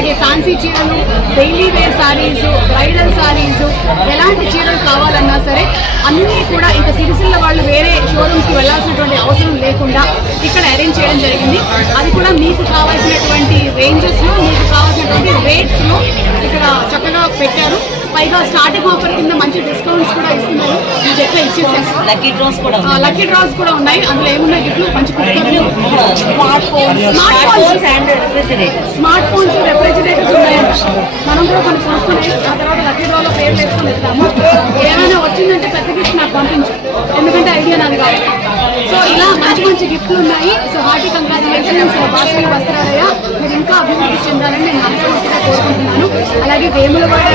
అలాగే ఫ్యాన్సీ చీరలు, daily wear saris, bridal saris, ఎలాంటి చీరలు కావాలన్నా సరే అన్నీ కూడా ఇంకా సిరిసిల్ల వాళ్ళు వేరే షోరూమ్స్కి వెళ్ళాల్సినటువంటి అవసరం లేకుండా ఇక్కడ అరేంజ్ చేయడం జరిగింది. అది కూడా మీకు కావాల్సినటువంటి రేంజెస్లో, మీకు కావాల్సినటువంటి రేట్స్లో ఇక్కడ చక్కగా పెట్టారు. పైగా స్టార్టింగ్ ఆఫర్ కింద మంచి డిస్కౌంట్స్ కూడా ఇస్తున్నారు. నేను చెప్పే ఇచ్చేసాను. లక్కీ డ్రాస్ కూడా ఉన్నాయి. అందులో ఏమున్నాయి గిఫ్ట్లు? మంచి కుక్కర్లు, స్మార్ట్ ఫోన్స్, రెఫ్రిజిరేటర్స్ ఉన్నాయంట. మనం కూడా కొన్ని కొనుక్కుని ఆ తర్వాత లక్కీ డ్రాలో పేరు వేసుకొని వెళ్తాము. ఏమైనా వచ్చిందంటే పెద్ద గిఫ్ట్ నాకు పంపించు, ఎందుకంటే ఐడియా నాది కాదు. సో ఇలా మంచి మంచి గిఫ్ట్లు ఉన్నాయి. సో హార్టీ కంగ్రాచులేషన్స్ వాసవి వస్త్రాలయ, మీరు ఇంకా అభివృద్ధి చెందాలని నేను మనస్ఫూర్తిగా కోరుకుంటున్నాను. అలాగే వేములవాడ